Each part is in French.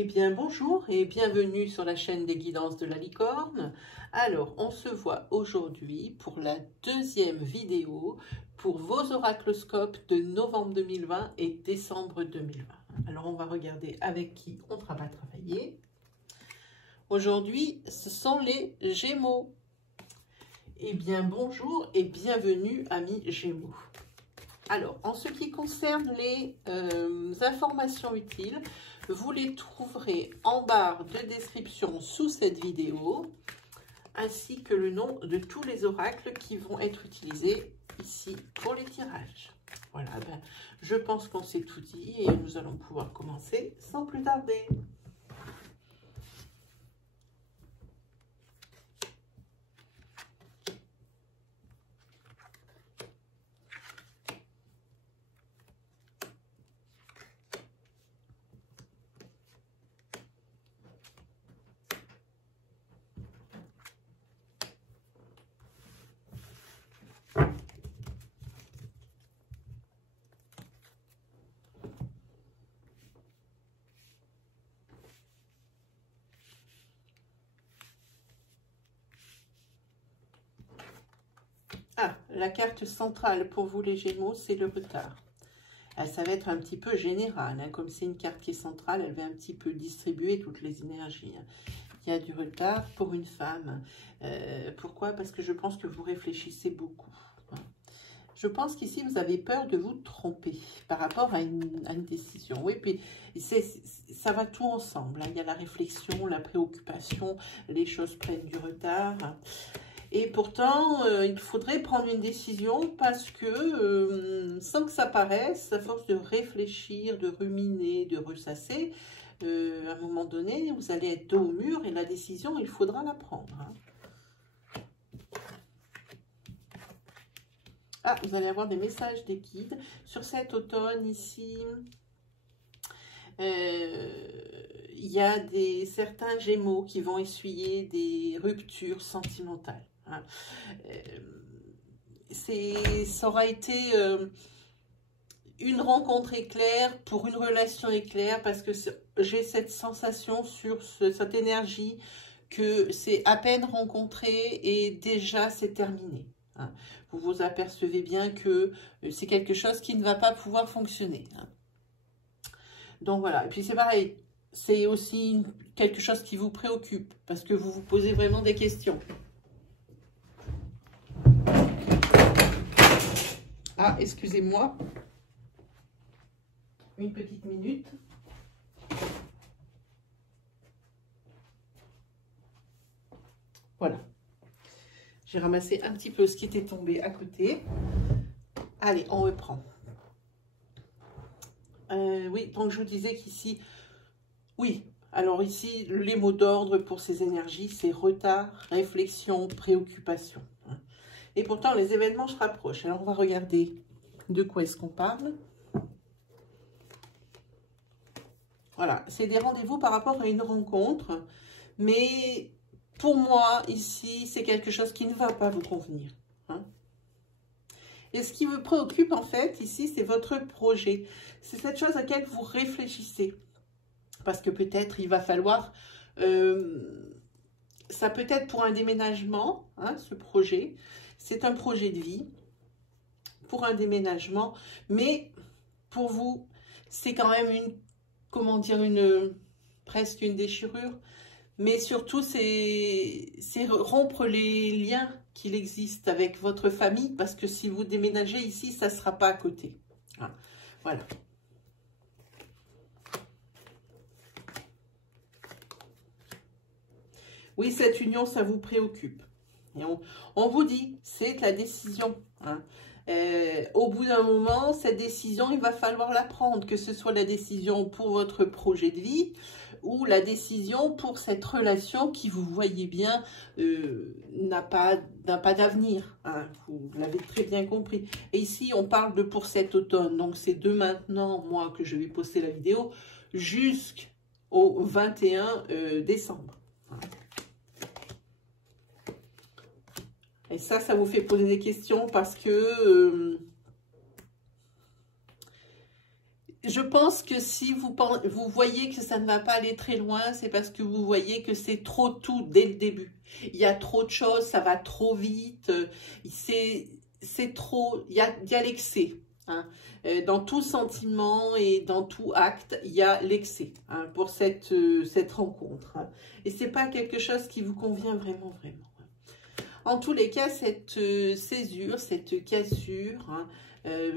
Eh bien bonjour et bienvenue sur la chaîne des guidances de la licorne. Alors on se voit aujourd'hui pour la deuxième vidéo pour vos oracloscopes de novembre 2020 et décembre 2020. Alors on va regarder avec qui on va travailler. Aujourd'hui ce sont les Gémeaux. Eh bien bonjour et bienvenue amis Gémeaux. Alors, en ce qui concerne les informations utiles, vous les trouverez en barre de description sous cette vidéo, ainsi que le nom de tous les oracles qui vont être utilisés ici pour les tirages. Voilà, je pense qu'on s'est tout dit et nous allons pouvoir commencer sans plus tarder. Ah, la carte centrale pour vous les Gémeaux, c'est le retard. Ça va être un petit peu général, hein. Comme c'est une carte qui est centrale, elle va un petit peu distribuer toutes les énergies. Il y a du retard pour une femme. Pourquoi? Parce que je pense que vous réfléchissez beaucoup. Je pense qu'ici, vous avez peur de vous tromper par rapport à une décision. Oui, puis ça va tout ensemble, hein. Il y a la réflexion, la préoccupation, les choses prennent du retard. Et pourtant, il faudrait prendre une décision parce que, sans que ça paraisse, à force de réfléchir, de ruminer, de ressasser, à un moment donné, vous allez être dos au mur et la décision, il faudra la prendre. Hein. Ah, vous allez avoir des messages des guides. Sur cet automne, ici, il y a certains Gémeaux qui vont essuyer des ruptures sentimentales. Hein. Ça aura été une rencontre éclair pour une relation éclair parce que j'ai cette sensation sur cette énergie que c'est à peine rencontré et déjà c'est terminé. Hein. Vous vous apercevez bien que c'est quelque chose qui ne va pas pouvoir fonctionner. Hein. Donc voilà, et puis c'est pareil, c'est aussi quelque chose qui vous préoccupe parce que vous vous posez vraiment des questions. Ah, excusez-moi, une petite minute. Voilà, j'ai ramassé un petit peu ce qui était tombé à côté. Allez, on reprend. Oui, donc je vous disais qu'ici, oui, alors ici, les mots d'ordre pour ces énergies, c'est retard, réflexion, préoccupation. Et pourtant, les événements se rapprochent. Alors, on va regarder de quoi est-ce qu'on parle. Voilà, c'est des rendez-vous par rapport à une rencontre. Mais pour moi, ici, c'est quelque chose qui ne va pas vous convenir. Hein. Et ce qui me préoccupe, en fait, ici, c'est votre projet. C'est cette chose à laquelle vous réfléchissez. Parce que peut-être, il va falloir... ça peut être pour un déménagement, hein, ce projet. C'est un projet de vie pour un déménagement. Mais pour vous, c'est quand même comment dire, presque une déchirure. Mais surtout, c'est rompre les liens qu'il existe avec votre famille. Parce que si vous déménagez ici, ça ne sera pas à côté. Hein, voilà. Oui, cette union, ça vous préoccupe. Et on vous dit, c'est la décision. Hein. Au bout d'un moment, cette décision, il va falloir la prendre. Que ce soit la décision pour votre projet de vie ou la décision pour cette relation qui, vous voyez bien, n'a pas d'avenir. Hein. Vous l'avez très bien compris. Et ici, on parle de pour cet automne. Donc, c'est de maintenant, moi, que je vais poster la vidéo, jusqu'au 21 décembre. Hein. Et ça vous fait poser des questions parce que je pense que si vous voyez que ça ne va pas aller très loin, c'est parce que vous voyez que c'est trop tout dès le début. Il y a trop de choses, ça va trop vite, c'est trop, il y a l'excès. Hein. Dans tout sentiment et dans tout acte, il y a l'excès pour cette rencontre. Hein. Et ce n'est pas quelque chose qui vous convient vraiment, vraiment. En tous les cas, cette césure, cette cassure,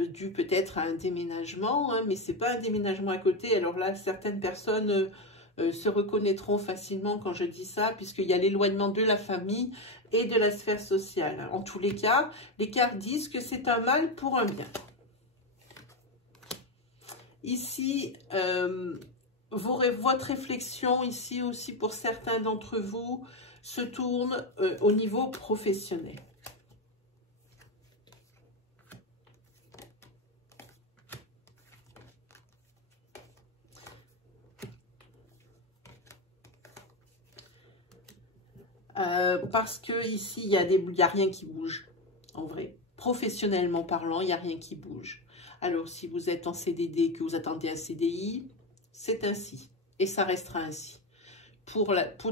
due peut-être à un déménagement, mais ce n'est pas un déménagement à côté. Alors là, certaines personnes se reconnaîtront facilement quand je dis ça, puisqu'il y a l'éloignement de la famille et de la sphère sociale. En tous les cas, les cartes disent que c'est un mal pour un bien. Ici, votre réflexion, ici aussi pour certains d'entre vous, se tourne au niveau professionnel. Parce que ici, il y a rien qui bouge, en vrai. Professionnellement parlant, il n'y a rien qui bouge. Alors, si vous êtes en CDD, que vous attendez un CDI, c'est ainsi. Et ça restera ainsi.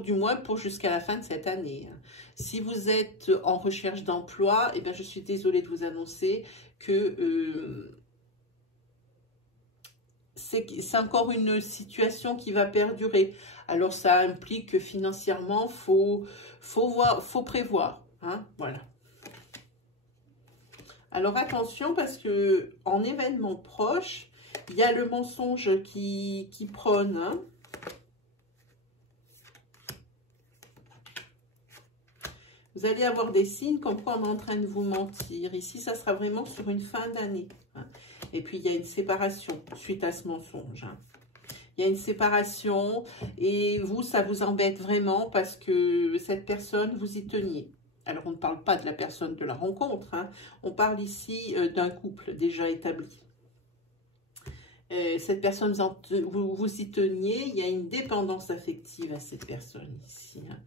Du moins pour jusqu'à la fin de cette année. Si vous êtes en recherche d'emploi, eh bien, je suis désolée de vous annoncer que c'est encore une situation qui va perdurer. Alors, ça implique que financièrement, faut prévoir. Hein, voilà. Alors, attention, parce que en événement proche, il y a le mensonge qui prône. Hein. Vous allez avoir des signes comme quoi on est en train de vous mentir. Ici, ça sera vraiment sur une fin d'année. Hein. Et puis, il y a une séparation suite à ce mensonge. Hein. Il y a une séparation et vous, ça vous embête vraiment parce que cette personne, vous y teniez. Alors, on ne parle pas de la personne de la rencontre. Hein. On parle ici d'un couple déjà établi. Cette personne, vous y teniez. Il y a une dépendance affective à cette personne ici. Hein.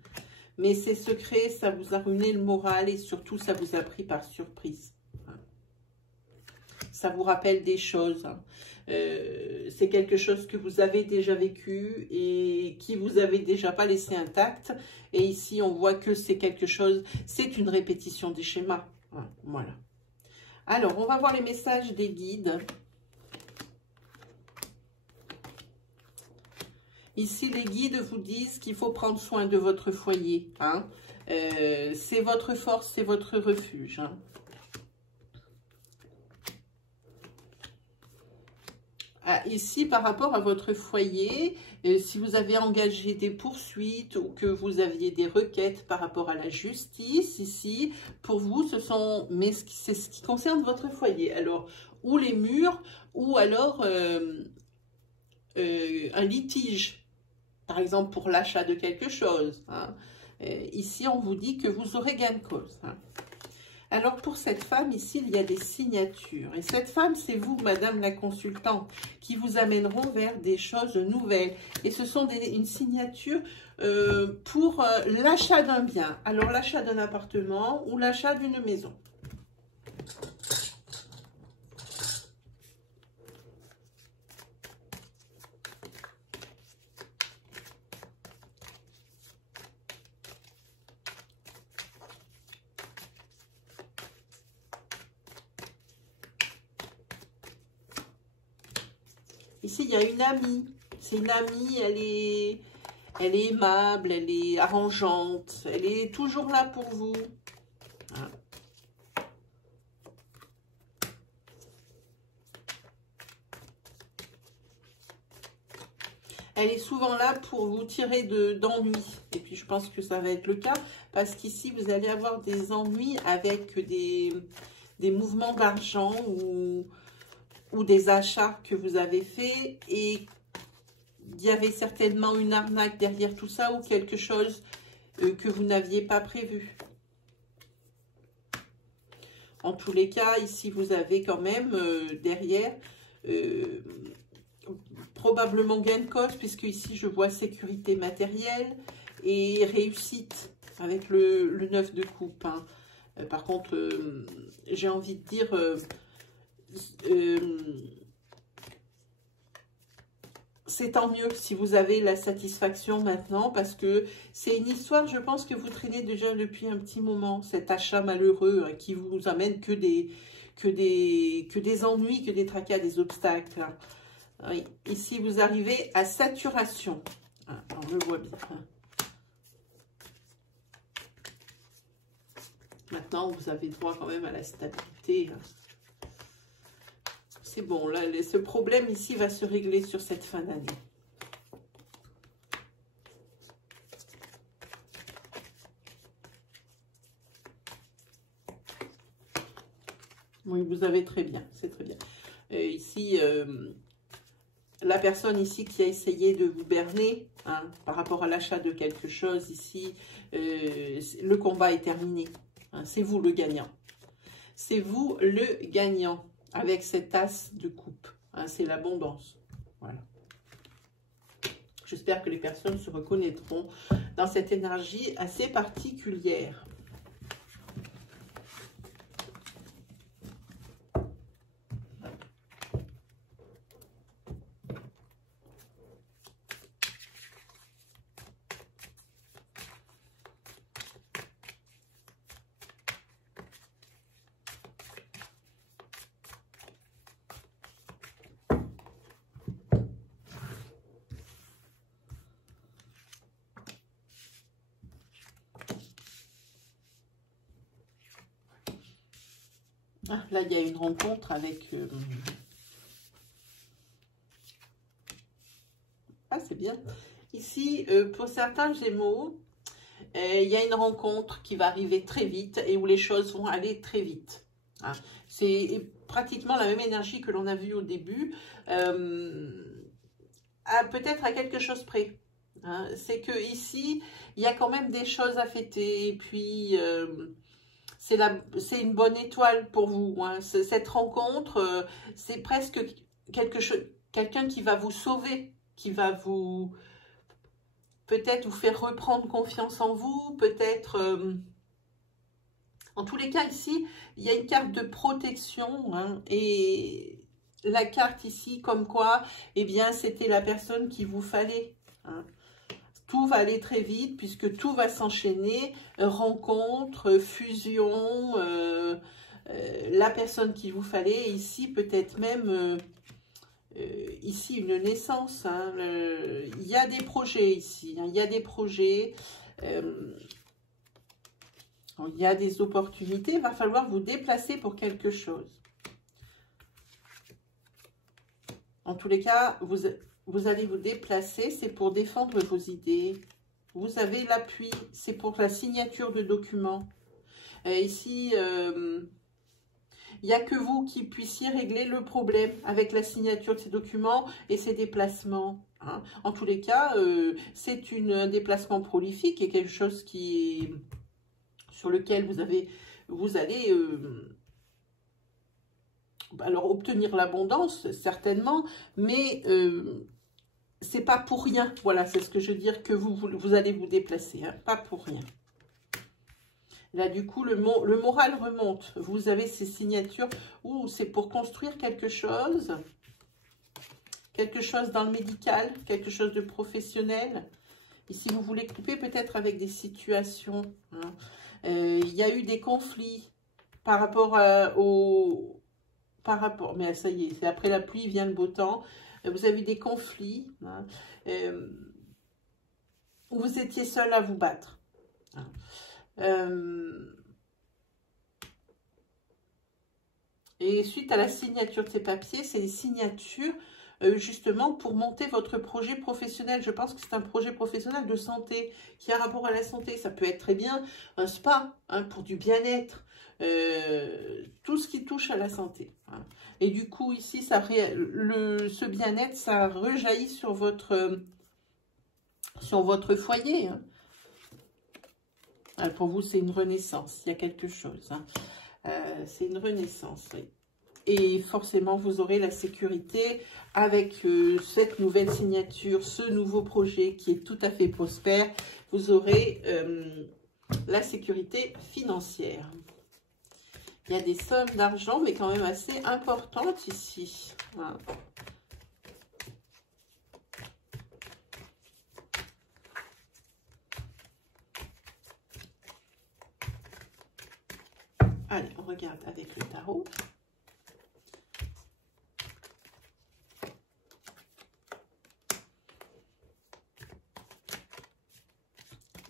Mais c'est secret, ça vous a ruiné le moral et surtout, ça vous a pris par surprise. Ça vous rappelle des choses. C'est quelque chose que vous avez déjà vécu et qui vous avez déjà pas laissé intact. Et ici, on voit que c'est quelque chose, c'est une répétition des schémas. Voilà. Alors, on va voir les messages des guides. Ici, les guides vous disent qu'il faut prendre soin de votre foyer. Hein. C'est votre force, c'est votre refuge. Hein. Ah, ici, par rapport à votre foyer, si vous avez engagé des poursuites ou que vous aviez des requêtes par rapport à la justice, ici, pour vous, mais c'est ce qui concerne votre foyer. Alors, ou les murs, ou alors un litige. Par exemple, pour l'achat de quelque chose. Hein. Ici, on vous dit que vous aurez gain de cause. Hein. Alors, pour cette femme, ici, il y a des signatures. Et cette femme, c'est vous, Madame la consultante, qui vous amèneront vers des choses nouvelles. Et ce sont une signature pour l'achat d'un bien. Alors, l'achat d'un appartement ou l'achat d'une maison. Ici, il y a une amie. C'est une amie, elle est aimable, elle est arrangeante. Elle est toujours là pour vous. Hein. Elle est souvent là pour vous tirer d'ennuis. Et puis, je pense que ça va être le cas. Parce qu'ici, vous allez avoir des ennuis avec des mouvements d'argent ou des achats que vous avez faits et il y avait certainement une arnaque derrière tout ça ou quelque chose que vous n'aviez pas prévu. En tous les cas, ici, vous avez quand même derrière probablement gain de cause puisque ici, je vois sécurité matérielle et réussite avec le 9 de coupe. Hein. Par contre, j'ai envie de dire... c'est tant mieux si vous avez la satisfaction maintenant, parce que c'est une histoire, je pense, que vous traînez déjà depuis un petit moment, cet achat malheureux hein, qui vous amène que des ennuis, que des tracas, des obstacles. Hein. Oui. Ici, vous arrivez à saturation. Ah, on le voit bien. Maintenant, vous avez droit quand même à la stabilité. C'est bon, là, ce problème ici va se régler sur cette fin d'année. Oui, vous avez très bien, c'est très bien. Ici, la personne ici qui a essayé de vous berner hein, par rapport à l'achat de quelque chose, ici, le combat est terminé. Hein, c'est vous le gagnant. C'est vous le gagnant avec cette as de coupe. Hein, c'est l'abondance. Voilà. J'espère que les personnes se reconnaîtront dans cette énergie assez particulière. Ah, là, il y a une rencontre avec... Ah, c'est bien. Ici, pour certains Gémeaux, il y a une rencontre qui va arriver très vite et où les choses vont aller très vite. Hein. C'est pratiquement la même énergie que l'on a vue au début, peut-être à quelque chose près. Hein. C'est que ici, il y a quand même des choses à fêter et puis... c'est une bonne étoile pour vous. Hein. Cette rencontre, c'est presque quelqu'un qui va vous sauver, qui va vous peut-être vous faire reprendre confiance en vous, peut-être... en tous les cas, ici, il y a une carte de protection hein, et la carte ici, comme quoi, eh bien, c'était la personne qu'il vous fallait. Hein. Tout va aller très vite puisque tout va s'enchaîner, rencontre, fusion, la personne qu'il vous fallait, ici peut-être même, ici une naissance, hein, il y a des projets ici, hein, il y a des projets, il y a des opportunités, il va falloir vous déplacer pour quelque chose. En tous les cas, vous allez vous déplacer, c'est pour défendre vos idées. Vous avez l'appui, c'est pour la signature de documents. Ici, il n'y a que vous qui puissiez régler le problème avec la signature de ces documents et ces déplacements. Hein. En tous les cas, c'est un déplacement prolifique et quelque chose sur lequel vous allez... alors, obtenir l'abondance, certainement, mais... c'est pas pour rien, voilà, c'est ce que je veux dire, que vous allez vous déplacer, hein, pas pour rien. Là, du coup, le moral remonte. Vous avez ces signatures où c'est pour construire quelque chose dans le médical, quelque chose de professionnel. Ici, vous voulez couper peut-être avec des situations. Hein. Il y a eu des conflits par rapport mais ça y est, c'est après la pluie vient le beau temps. Vous avez eu des conflits hein, où vous étiez seul à vous battre. Hein. Et suite à la signature de ces papiers, c'est des signatures justement pour monter votre projet professionnel. Je pense que c'est un projet professionnel de santé qui a rapport à la santé. Ça peut être très bien un spa hein, pour du bien-être. Tout ce qui touche à la santé. Hein. Et du coup, ici, ce bien-être, ça rejaillit sur votre foyer. Hein. Alors, pour vous, c'est une renaissance. Il y a quelque chose. Hein. C'est une renaissance, oui. Et forcément, vous aurez la sécurité avec cette nouvelle signature, ce nouveau projet qui est tout à fait prospère. Vous aurez la sécurité financière. Il y a des sommes d'argent, mais quand même assez importantes ici. Voilà. Allez, on regarde avec le tarot.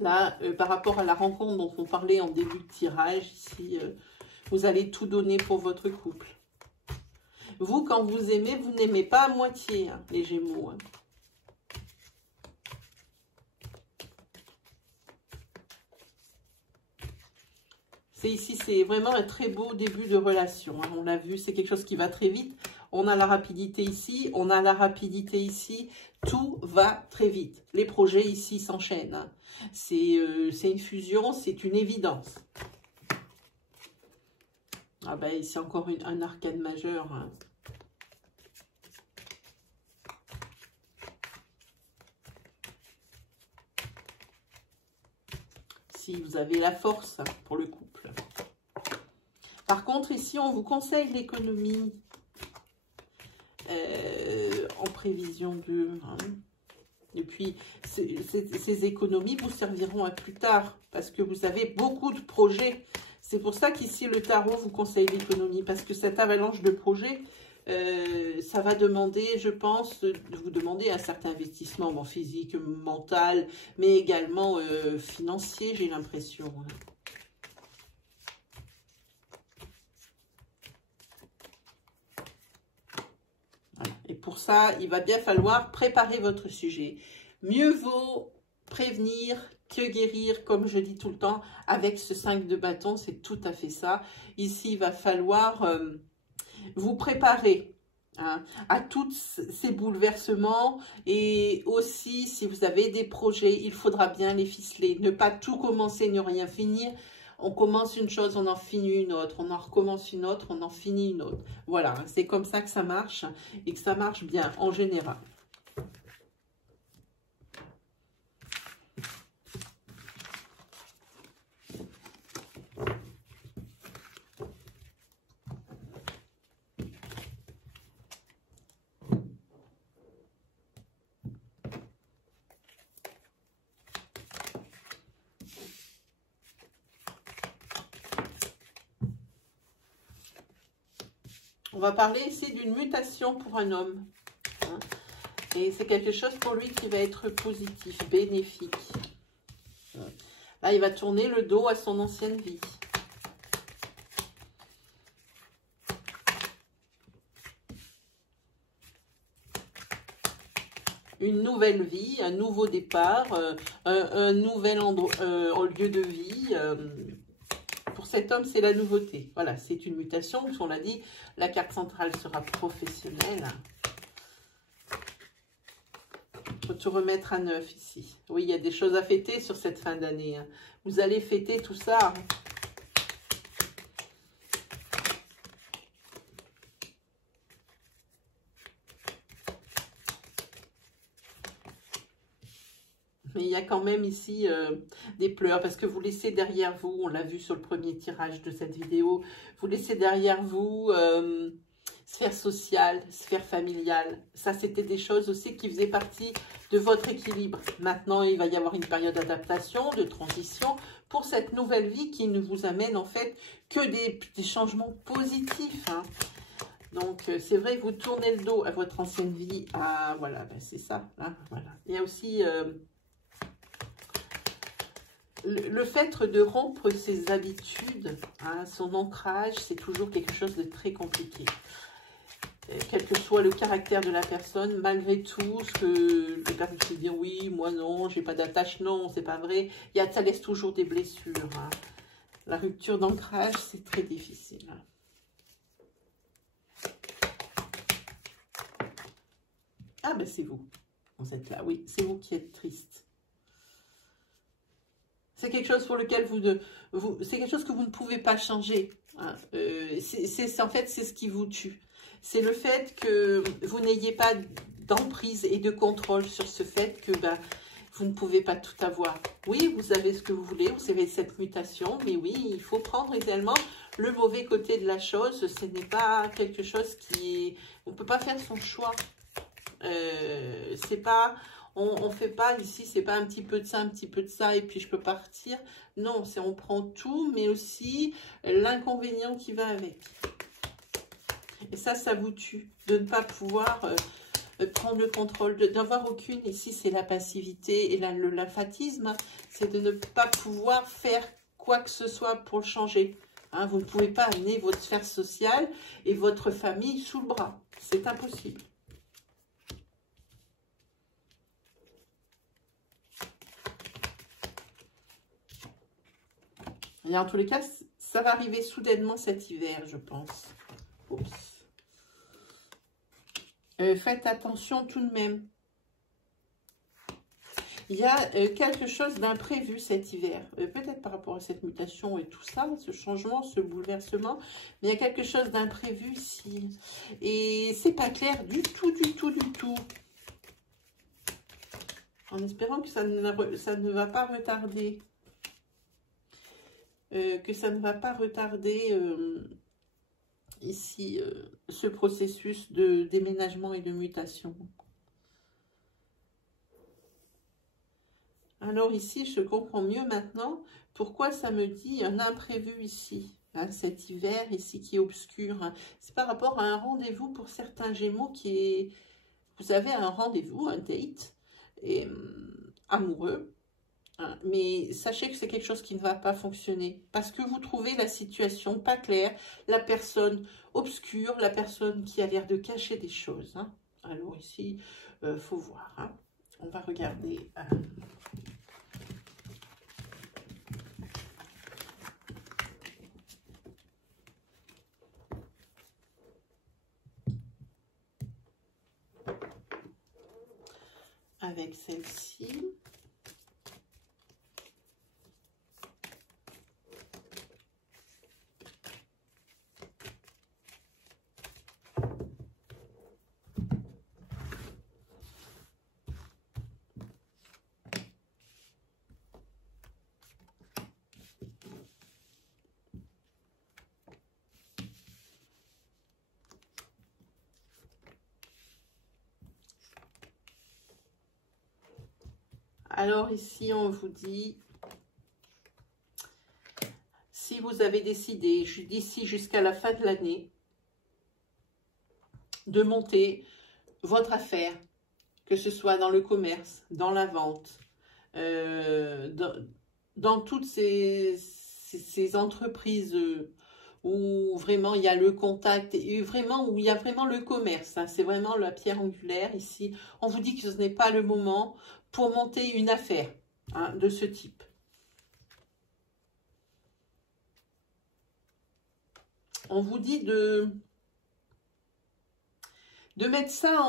Là, par rapport à la rencontre dont on parlait en début de tirage, ici, vous allez tout donner pour votre couple. Vous, quand vous aimez, vous n'aimez pas à moitié, hein, les Gémeaux. Hein. Ici, c'est vraiment un très beau début de relation. Hein. On l'a vu, c'est quelque chose qui va très vite. On a la rapidité ici, on a la rapidité ici. Tout va très vite. Les projets ici s'enchaînent. Hein. C'est une fusion, c'est une évidence. Ah ben, ici, encore un arcane majeur. Hein. Si vous avez la force pour le couple. Par contre, ici, on vous conseille l'économie en prévision de... Hein. Et puis, ces économies vous serviront à plus tard parce que vous avez beaucoup de projets. C'est pour ça qu'ici, le tarot vous conseille l'économie parce que cette avalanche de projets, ça va demander, je pense, de vous demander un certain investissement bon, physique, mental, mais également financier, j'ai l'impression. Voilà. Et pour ça, il va bien falloir préparer votre sujet. Mieux vaut prévenir que guérir, comme je dis tout le temps, avec ce 5 de bâton, c'est tout à fait ça. Ici, il va falloir... vous préparez hein, à tous ces bouleversements et aussi si vous avez des projets, il faudra bien les ficeler. Ne pas tout commencer, ne rien finir. On commence une chose, on en finit une autre. On en recommence une autre, on en finit une autre. Voilà, c'est comme ça que ça marche et que ça marche bien en général. On va parler ici d'une mutation pour un homme. Hein, et c'est quelque chose pour lui qui va être positif, bénéfique. Là, il va tourner le dos à son ancienne vie. Une nouvelle vie, un nouveau départ, un nouvel endroit, lieu de vie. Pour cet homme, c'est la nouveauté. Voilà, c'est une mutation. On l'a dit, la carte centrale sera professionnelle. Il faut tout remettre à neuf ici. Oui, il y a des choses à fêter sur cette fin d'année. Hein. Vous allez fêter tout ça. Hein. Mais il y a quand même ici des pleurs parce que vous laissez derrière vous, on l'a vu sur le premier tirage de cette vidéo, vous laissez derrière vous sphère sociale, sphère familiale. Ça, c'était des choses aussi qui faisaient partie de votre équilibre. Maintenant, il va y avoir une période d'adaptation, de transition pour cette nouvelle vie qui ne vous amène en fait que des changements positifs. Hein. Donc, c'est vrai que vous tournez le dos à votre ancienne vie. Ah, voilà, ben c'est ça. Hein, voilà. Il y a aussi... le fait de rompre ses habitudes, hein, son ancrage, c'est toujours quelque chose de très compliqué. Quel que soit le caractère de la personne, malgré tout, ce que les personnes se disent, oui, moi non, j'ai pas d'attache, non, c'est pas vrai. Ça laisse toujours des blessures. Hein. La rupture d'ancrage, c'est très difficile. Ah ben c'est vous, vous êtes là, oui, c'est vous qui êtes triste. C'est quelque chose pour lequel c'est quelque chose que vous ne pouvez pas changer. Hein. En fait, c'est ce qui vous tue. C'est le fait que vous n'ayez pas d'emprise et de contrôle sur ce fait que vous ne pouvez pas tout avoir. Oui, vous avez ce que vous voulez, vous avez cette mutation, mais oui, il faut prendre également le mauvais côté de la chose. Ce n'est pas quelque chose qui est... On ne peut pas faire son choix. C'est pas... On ne fait pas ici, c'est pas un petit peu de ça, un petit peu de ça, et puis je peux partir. Non, c'est on prend tout, mais aussi l'inconvénient qui va avec. Et ça vous tue, de ne pas pouvoir prendre le contrôle, d'avoir aucune, ici c'est la passivité et le lymphatisme, c'est de ne pas pouvoir faire quoi que ce soit pour le changer. Hein, vous ne pouvez pas amener votre sphère sociale et votre famille sous le bras. C'est impossible. Et en tous les cas, ça va arriver soudainement cet hiver, je pense. Oups. Faites attention tout de même. Il y a quelque chose d'imprévu cet hiver. Peut-être par rapport à cette mutation et tout ça, ce changement, ce bouleversement. Mais il y a quelque chose d'imprévu ici. Et c'est pas clair du tout, du tout, du tout. En espérant que ça ne va pas retarder. Que ça ne va pas retarder ici ce processus de déménagement et de mutation. Alors ici, je comprends mieux maintenant pourquoi ça me dit un imprévu ici. Hein, cet hiver ici qui est obscur. Hein. C'est par rapport à un rendez-vous pour certains Gémeaux qui est... Vous avez un rendez-vous, un date, et, amoureux. Hein, mais sachez que c'est quelque chose qui ne va pas fonctionner. Parce que vous trouvez la situation pas claire, la personne obscure, la personne qui a l'air de cacher des choses. Hein. Alors ici, faut voir. Hein. On va regarder... avec celle-ci. Alors ici, on vous dit, si vous avez décidé d'ici jusqu'à la fin de l'année de monter votre affaire, que ce soit dans le commerce, dans la vente, dans toutes ces entreprises où vraiment il y a le contact et vraiment où il y a vraiment le commerce, hein, c'est vraiment la pierre angulaire ici. On vous dit que ce n'est pas le moment pour monter une affaire hein, de ce type. On vous dit de mettre ça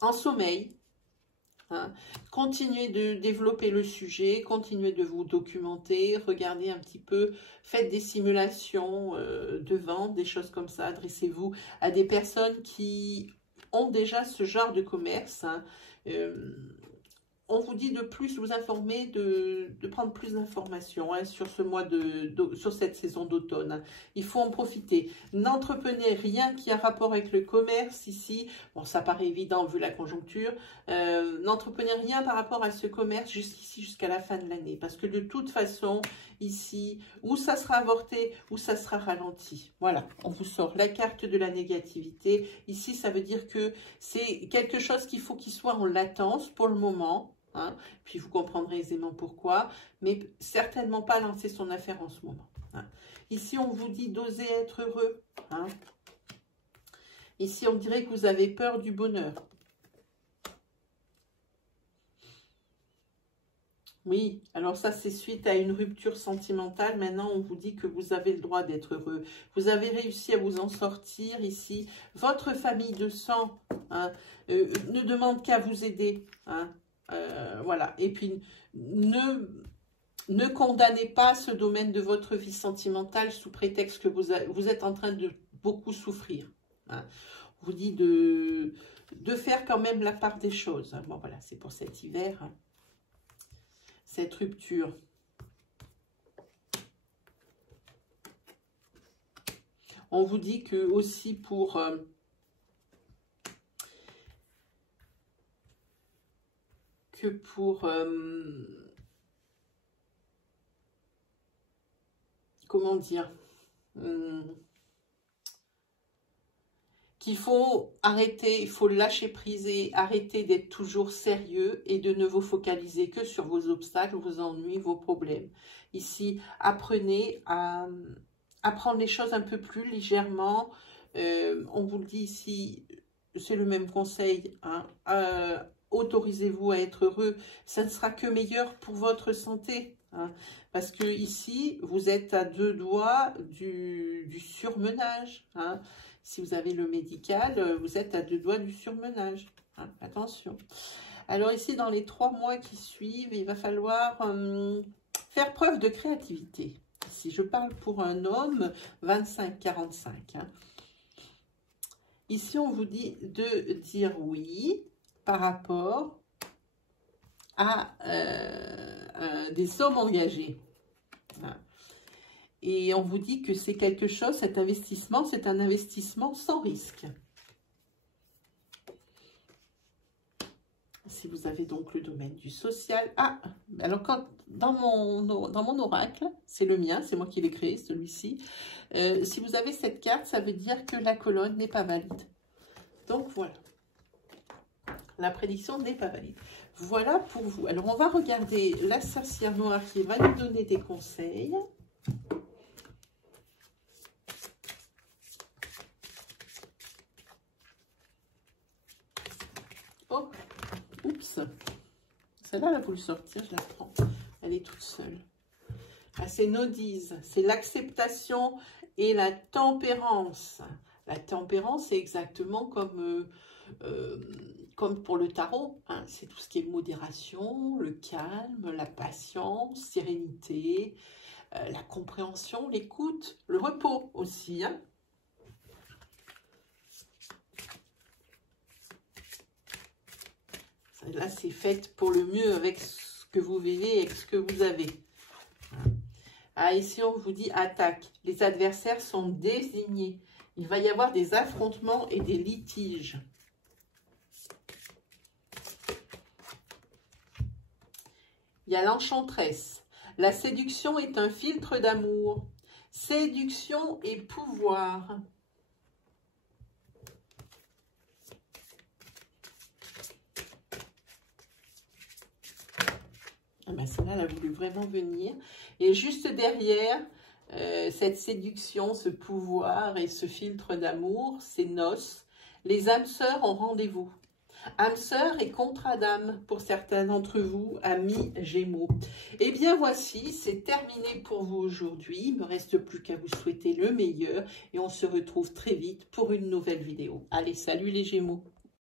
en sommeil. Hein. Continuez de développer le sujet, continuez de vous documenter, regardez un petit peu, faites des simulations de vente, des choses comme ça. Adressez-vous à des personnes qui ont déjà ce genre de commerce. Hein. On vous dit de plus vous informer, de prendre plus d'informations hein, sur ce mois sur cette saison d'automne. Hein. Il faut en profiter. N'entreprenez rien qui a rapport avec le commerce ici. Bon, ça paraît évident vu la conjoncture. N'entreprenez rien par rapport à ce commerce jusqu'ici, jusqu'à la fin de l'année. Parce que de toute façon, ici, ou ça sera avorté, ou ça sera ralenti. Voilà, on vous sort la carte de la négativité. Ici, ça veut dire que c'est quelque chose qu'il faut qu'il soit en latence pour le moment. Hein, puis vous comprendrez aisément pourquoi, mais certainement pas lancer son affaire en ce moment. Hein. Ici, on vous dit d'oser être heureux. Hein. Ici, on dirait que vous avez peur du bonheur. Oui, alors ça, c'est suite à une rupture sentimentale. Maintenant, on vous dit que vous avez le droit d'être heureux. Vous avez réussi à vous en sortir ici. Votre famille de sang hein, ne demande qu'à vous aider. Hein. Voilà, et puis ne condamnez pas ce domaine de votre vie sentimentale sous prétexte que vous êtes en train de beaucoup souffrir. Hein. On vous dit de faire quand même la part des choses. Bon, voilà, c'est pour cet hiver, hein. Cette rupture. On vous dit que aussi pour... que pour... comment dire, qu'il faut arrêter, il faut lâcher prise, arrêter d'être toujours sérieux et de ne vous focaliser que sur vos obstacles, vos ennuis, vos problèmes. Ici, apprenez à prendre les choses un peu plus légèrement. On vous le dit ici, c'est le même conseil, hein, autorisez-vous à être heureux, ça ne sera que meilleur pour votre santé. Hein, parce que ici, vous êtes à 2 doigts du surmenage. Hein. Si vous avez le médical, vous êtes à 2 doigts du surmenage. Hein, attention. Alors ici, dans les 3 mois qui suivent, il va falloir faire preuve de créativité. Si je parle pour un homme, 25-45. Hein. Ici, on vous dit de dire oui par rapport à des sommes engagées. Et on vous dit que c'est quelque chose, cet investissement, c'est un investissement sans risque. Si vous avez donc le domaine du social. Ah, alors quand, dans mon oracle, c'est le mien, c'est moi qui l'ai créé, celui-ci. Si vous avez cette carte, ça veut dire que la colonne n'est pas valide. Donc voilà. La prédiction n'est pas valide. Voilà pour vous. Alors, on va regarder la sorcière noire qui va nous donner des conseils. Oh, oups. Celle-là, elle a voulu sortir, je la prends. Elle est toute seule. Ah, c'est Nodise. C'est l'acceptation et la tempérance. La tempérance, c'est exactement comme pour le tarot, hein, c'est tout ce qui est modération, le calme, la patience, sérénité, la compréhension, l'écoute, le repos aussi. Hein. Là, c'est fait pour le mieux avec ce que vous vivez, avec ce que vous avez. Ah, ici, on vous dit attaque. Les adversaires sont désignés. Il va y avoir des affrontements et des litiges. Il y a l'enchanteresse. La séduction est un filtre d'amour. Séduction et pouvoir. Ah ben celle-là, elle a voulu vraiment venir. Et juste derrière, cette séduction, ce pouvoir et ce filtre d'amour, c'est noces. Les âmes sœurs ont rendez-vous. Âme sœur et contrat d'âme pour certains d'entre vous, amis Gémeaux. Et bien voici, c'est terminé pour vous aujourd'hui. Il ne me reste plus qu'à vous souhaiter le meilleur et on se retrouve très vite pour une nouvelle vidéo. Allez, salut les Gémeaux!